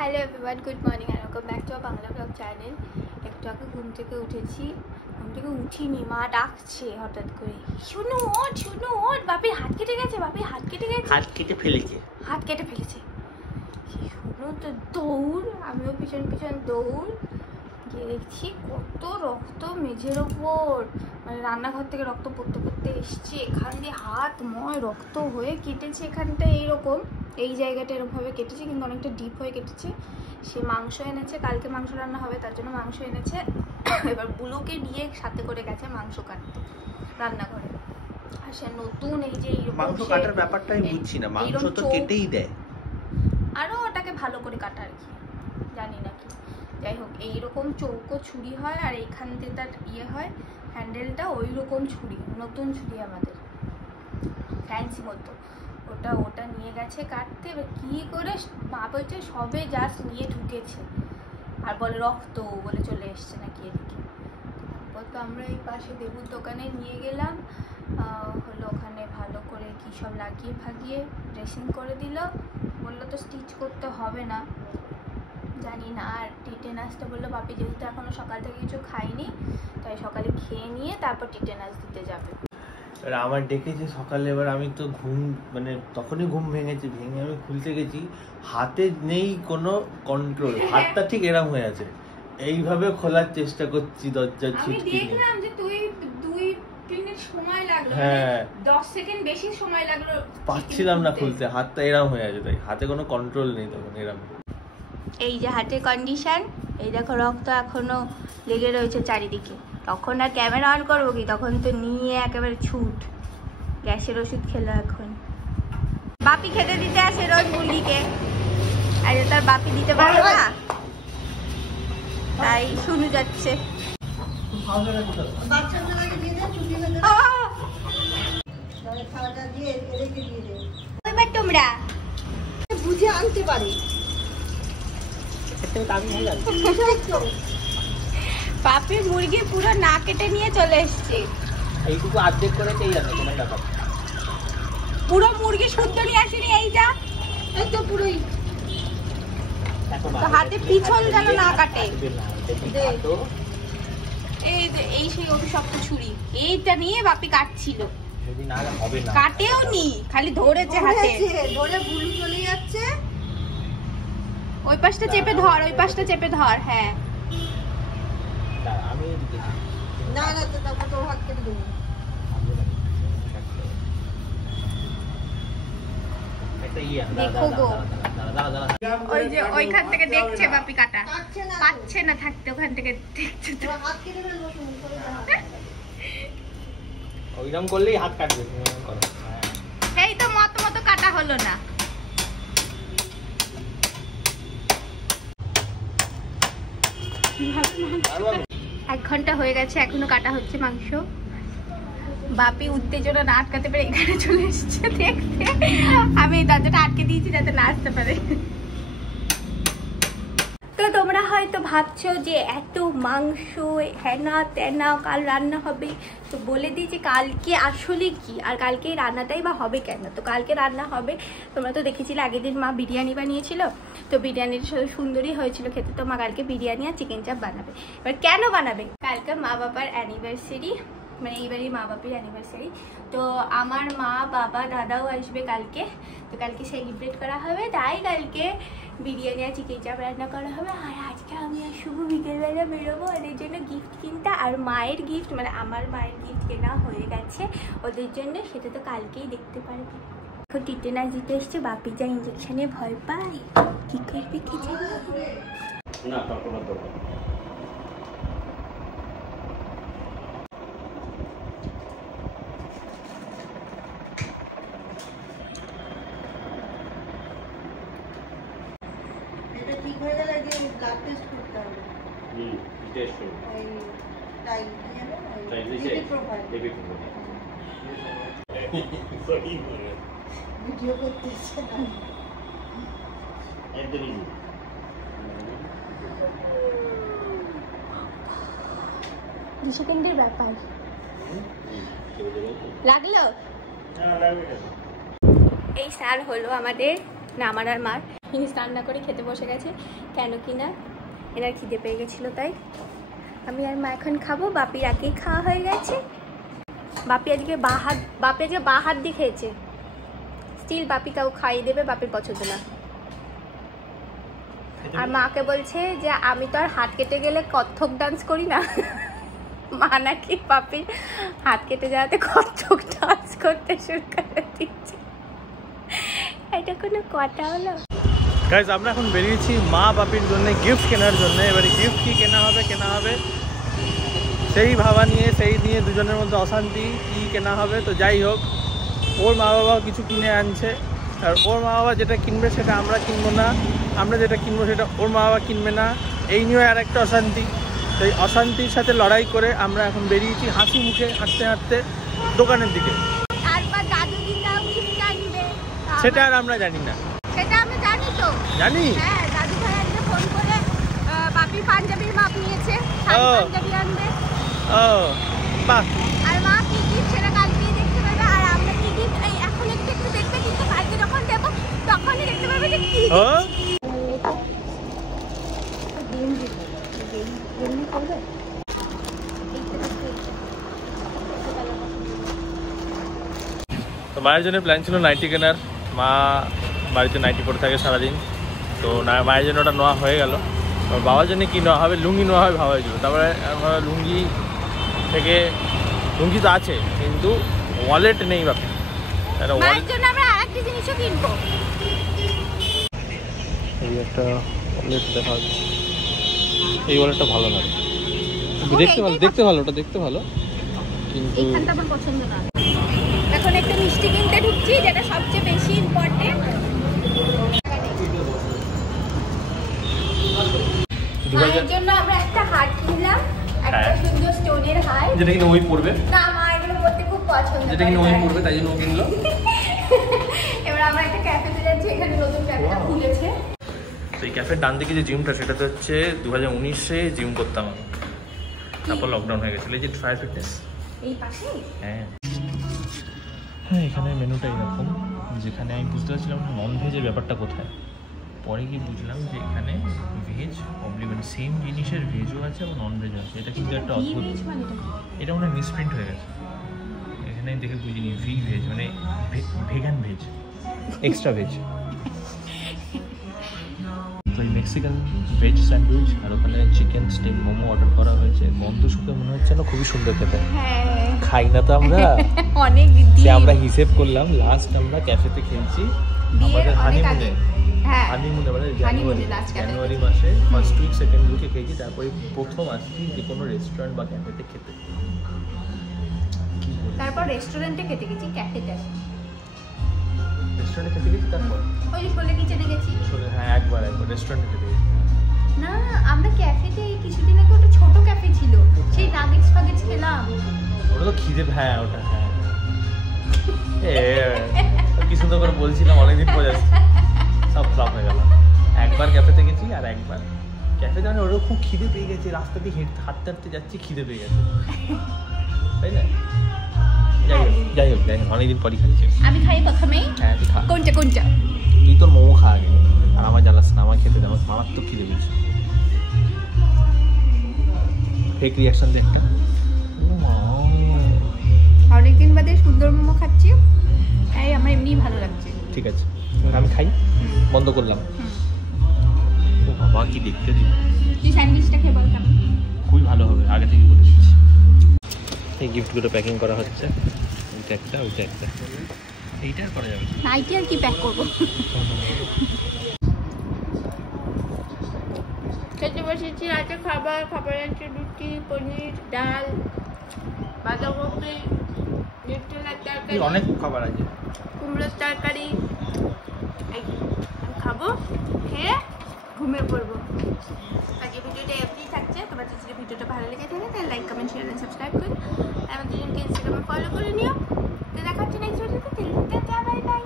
Hello everyone, good morning and welcome back to our Bangla blog channel. একটু আগে ঘুম থেকে উঠেছি, ঘুম থেকে উঠিনি, মা ডাকছে হঠাৎ করে, শুনো ওঠ শুনো ওঠ, বাপির হাত কেটে গেছে, বাপির হাত কেটে গেছে, হাত কেটে ফেলেছে, হাত কেটে ফেলেছে। শুনো তো দৌড়, আমিও পিছন পিছন দৌড় গিয়ে দেখছি কত রক্ত মেঝের ওপর, মানে রান্নাঘর থেকে রক্ত পড়তে পড়তে এসছে, এখান দিয়ে হাত ময় রক্ত হয়ে কেটেছে, এখানটা এইরকম এই জায়গাটা এরকমভাবে কেটেছে, কিন্তু অনেকটা ডিপ হয়ে কেটেছে। সে মাংস এনেছে, কালকে মাংস রান্না হবে তার জন্য মাংস এনেছে। এবার বুলুকে নিয়ে সাথে করে গেছে মাংস কাটতে রান্নাঘরে। আর সে নতুন এই যে মাংস কাটার ব্যাপারটা আমি বুঝছি না, মাংস তো কেটেই দেয়, আরও ওটাকে ভালো করে কাটা আর কি, জানি না কি। যাই হোক, এইরকম চৌকো ছুরি হয় আর এইখান দিয়ে তার ইয়ে হয় হ্যান্ডেলটা, ওই রকম ছুরি, নতুন ছুরি আমাদের ফ্যান্সি মতো, ওটা নিয়ে গেছে কাটতে। এবার কী করে মা বলছে সবে জাস্ট নিয়ে ঢুকেছে আর বলে রক্ত, বলে চলে এসছে নাকি এদিকে। তারপর তো আমরা এই পাশে দেবুর দোকানে নিয়ে গেলাম, হলো ওখানে ভালো করে কী সব লাগিয়ে ফাগিয়ে ড্রেসিং করে দিল, বললো তো স্টিচ করতে হবে না, জানি না। আর টিটেনাসটা বললো বাপি যেহেতু এখনও সকাল থেকে কিছু খাইনি, তাই সকালে খেয়ে নিয়ে তারপর টিটেনাস দিতে যাবে। এবার আমার ডেকেছে সকালে, এবার আমি তো ঘুম, মানে তখনই ঘুম ভেঙে আমি খুলতে গেছি, হাতে নেই কোনো কন্ট্রোল, হাতটা ঠিক এরম হয়ে আছে, এইভাবে খোলার চেষ্টা করছি দরজার ছিটকি নিয়ে। দেখলাম যে তুই 2 মিনিট সময় লাগলো, হ্যাঁ 10 সেকেন্ড বেশি সময় লাগলো, পাচ্ছিলাম না খুলতে, হাতটা এরম হয়ে আছে, তাই হাতে কোনো কন্ট্রোল নেই তখন এরম। এই যে হাতের কন্ডিশন, এই দেখো রক্ত এখনো লেগে রয়েছে চারিদিকে। তখন আর ক্যামেরা অন করবো কি, তখন তো নিয়ে একেবারে ছুট, গ্যাসের ওষুধ খেলো এখন। বাপি খেতে দিতে আসে রোজ মুরগিকে, আর তার বাপি দিতে পারে না, তাই শুনু যাচ্ছে। এবার তোমরা বুঝে আনতে পারি, বাপি মুরগি পুরো না কেটে নিয়ে চলে এসছে, এইটুকু অর্ধেক করে এই জানো তোমার টাকা, পুরো মুরগি শুদ্ধ নিয়ে আসেনি, এইটা এই তো পুরোই তো হাতে পিছন যেন না কাটে। এই সেই অভিশপ্ত ছুরি, এইটা নিয়ে বাপি কাটছিল, কাটেও নি, খালি ধরেছে হাতে, ধরে বুলু চলে যাচ্ছে। ওই পাশটা চেপে ধর, ওই পাশটা চেপে ধর, হ্যাঁ না না, তো তারপর তোর হাত কেটে দেবো। দেখো গো, ওই যে ওইখান থেকে দেখছে বাপি কাটা, পাচ্ছে না থাকতে, ওখান থেকে দেখছে তো। হাত কেটে ফেলবো, ওইরকম করলেই হাত কাটবে। এই তো মতো কাটা হলো না। 1 ঘন্টা হয়ে গেছে, এখনো কাটা হচ্ছে মাংস। বাপি উত্তেজনা না আটকাতে পেরে এখানে চলে এসেছে দেখতে, আমি এই দরজাটা আটকে দিয়েছি যাতে না আসতে পারে। তো তোমরা হয়তো ভাবছো যে এত মাংস হেনা তেনা কাল রান্না হবে, তো বলে দিই যে কালকে আসলে কি, আর কালকে রান্নাটাই বা হবে কেন। তো কালকে রান্না হবে, তোমরা তো দেখেছিলে আগের দিন মা বিরিয়ানি বানিয়েছিল, তো বিরিয়ানির সুন্দরই হয়েছিল খেতে, তো মা কালকে বিরিয়ানি আর চিকেন চাপ বানাবে। এবার কেন বানাবে, কালকে মা বাবার অ্যানিভার্সারি, মানে এইবারই মা বাপের অ্যানিভার্সারি, তো আমার মা বাবা দাদাও আসবে কালকে, তো কালকে সেলিব্রেট করা হবে, তাই কালকে বিরিয়ানি আর চিকেন চাপ রান্না করা হবে। আর আজকে আমি আর শুভ বিকেলবেলা বেরোবো ওদের জন্য গিফট কিনতে, আর মায়ের গিফট, মানে আমার মায়ের গিফট কেনা হয়ে গেছে ওদের জন্য, সেটা তো কালকেই দেখতে পারবে। এখন টিটেনাস দিতে এসছে, বাপি যা ইঞ্জেকশনে ভয় পাই, কি করবে কি জানি না। ভিডিও করতেছে না, একদমই 2 সেকেন্ডের ব্যাপার, লাগলো। এই স্নান হলো আমাদের, না আমার আর মার জিনিস রান্না করে খেতে বসে গেছে, কেন কি না এনার খিদে পেয়ে গেছিলো তাই। আমি আর মা এখন খাবো, বাপির আগেই খাওয়া হয়ে গেছে। বাপি আজকে বা হাত দিয়ে খেয়েছে, স্টিল বাপি কাউ খাইয়ে দেবে, বাপির পছন্দ না। আর মাকে বলছে যে আমি তো আর হাত কেটে গেলে কত্থক ডান্স করি না, মা নাকি বাপির হাত কেটে যাওয়াতে কত্থক ডান্স করতে শুরু করে দিচ্ছে। এটা কোনো কথা হলো? গাইস আমরা এখন বেরিয়েছি মা বাপির জন্য গিফট কেনার জন্য। এবারে গিফট কি কেনা হবে সেই ভাবা নিয়ে, সেই নিয়ে দুজনের মধ্যে অশান্তি, কি কেনা হবে। তো যাই হোক, ওর মা বাবা কিছু কিনে আনছে, আর ওর মা বাবা যেটা কিনবে সেটা আমরা কিনবো না, আমরা যেটা কিনবো সেটা ওর মা বাবা কিনবে না। এই নিয়ে আর একটা অশান্তি। তো এই অশান্তির সাথে লড়াই করে আমরা এখন বেরিয়েছি হাসি মুখে হাঁটতে হাঁটতে দোকানের দিকে। সেটা আর আমরা জানি না। সেটা আমি জানি তো। জানি? হ্যাঁ, দাদু ভাই আজকে ফোন করে বাপি পাঞ্জাবির মাপ নিয়েছে, পাঞ্জাবি আনবে। ও বাহ। আর মা কি গিফট সেটা কালকে দেখতে পারবে, আর আমরা কি গিফট এখন একটু দেখবে, কিন্তু কালকে যখন দেব তখনই দেখতে পারবে যে কি। ও তো মায়ের জন্য প্ল্যান ছিল নাইটি কেনার। মা বাড়িতে নাইটি পরে থাকে সারাদিন, তো মায়ের জন্য ওটা নেওয়া হয়ে গেল। বাবার জন্য কি নেওয়া হবে, লুঙ্গি নেওয়া হবে ভাবা হয়েছিল। তারপরে আমরা লুঙ্গি তো আছে কিন্তু ওয়ালেট নেই বাপি। মায়ের জন্য আমরা আরেকটা জিনিসও কিনবো। এই একটা ওয়ালেট দেখা যাচ্ছে, এই ওয়ালেটটা ভালো লাগে, দেখতে ভালো ওটা দেখতে ভালো, কিন্তু এইখানটা আমার পছন্দ না। এখন একটা মিষ্টি কিনতে ঢুকছি, যেটা সবচেয়ে বেশি ইম্পর্টেন্ট। মায়ের জন্য আমরা একটা হার কিনলাম, একটা সুন্দর স্টোনের হার, যেটা কিনা ওই পড়বে না মা এগুলো পড়তে খুব পছন্দ, যেটা কিনা ওই পড়বে তাই জন্য ও কিনলো। এবার আমরা একটা ক্যাফেতে যাচ্ছি, এখানে নতুন ক্যাফেটা খুলেছে। তো এই ক্যাফের ডান দিকে যে জিমটা, সেটাতে হচ্ছে 2019-এ জিম করতাম আমি, তারপর লকডাউন হয়ে গেছিল। এই ফায়ার ফিটনেস এই পাশেই। হ্যাঁ, এখানে মেনুটা এরকম, যেখানে আমি বুঝতে পারছিলাম নন ভেজের ব্যাপারটা কোথায়। পরে গিয়ে বুঝলাম যে এখানে ভেজ মানে সেম জিনিসের ভেজও আছে এবং নন ভেজও আছে। এটা কিন্তু একটা অদ্ভুত, এটা মনে হয় মিসপ্রিন্ট হয়ে গেছে। এখানে দেখে বুঝিনি ভেজ মানে ভেগান ভেজ, এক্সট্রা ভেজ। তো এই মেক্সিকান ভেজ স্যান্ডউইচ আর ওখানে চিকেন স্টিম মোমো অর্ডার করা হয়েছে। গন্ধ শুকে মনে হচ্ছে না খুবই সুন্দর খেতে। খাই না তো আমরা অনেক সে আমরা হিসেব করলাম, লাস্ট আমরা ক্যাফেতে খেয়েছি আমাদের হানিমুনে মানে জানুয়ারি মাসে ফার্স্ট উইক সেকেন্ড উইকে খেয়েছি। তারপরে প্রথম আসছি যে কোনো রেস্টুরেন্ট বা ক্যাফেতে খেতে। তারপর রেস্টুরেন্টে খেতে গেছি, ক্যাফেতে রেস্টুরেন্টে খেতে গেছি, তারপর ওই যে শোলে কিচেনে গেছি। হ্যাঁ একবার রেস্টুরেন্টে খেতে গেছি। না আমরা ক্যাফেতে কিছুদিন আগে ওটা ছোট ক্যাফে ছিল, সেই নাগেটস ফাগেটস খেলাম। ওটা তো খিদে, হ্যাঁ ওটা হ্যাঁ কি সুন্দর করে বলছিলাম, অনেকদিন পর যাচ্ছি, সব ফ্লপ হয়ে গেল। একবার ক্যাফেতে গেছি আর একবার ক্যাফেতে মানে ওরও খুব খিদে পেয়ে গেছে, রাস্তা দিয়ে হাঁটতে হাঁটতে যাচ্ছি, খিদে পেয়ে গেছে, তাই না? যাই হোক অনেকদিন পরই খাইছি আমি। খাই প্রথমেই। হ্যাঁ তুই খা। কোনটা তুই তোর মোমো খা আগে, আর আমার জ্বালাস না, আমার খেতে আমার মারাত্মক খিদে পেয়েছে। ফেক রিয়াকশন দেখ। অনেকদিন বাদে সুন্দর মোমো খাচ্ছি, তাই আমার এমনি ভালো লাগছে। ঠিক আছে আমি খাই, বন্ধ করলাম। ও বাবা কি দেখতে দিই। তুই স্যান্ডউইচটা খেয়ে বল কেমন? খুবই ভালো হবে, আগে থেকে বলে দিচ্ছি। এই গিফটগুলো প্যাকিং করা হচ্ছে, ওইটা একটা ওইটা একটা, এইটা আর করা যাবে নাইটি আর কি প্যাক করবো। খেতে বসেছি রাতে খাবার আছে রুটি, পনির, ডাল, বাঁধাকপি, নিউট্রেলার তরকারি, অনেক খাবার আছে, কুমড়োর তরকারি। খাবো, খেয়ে ঘুমিয়ে পড়বো। আজকে ভিডিওটা এমনি থাকছে। তোমার যদি ভিডিওটা ভালো লেগে থাকে তাহলে like comment share and subscribe করো। আমাদের ইনস্টাগ্রামে ফলো করে নিও। তো দেখা হচ্ছে নেক্সট ভিডিওতে। Bye bye.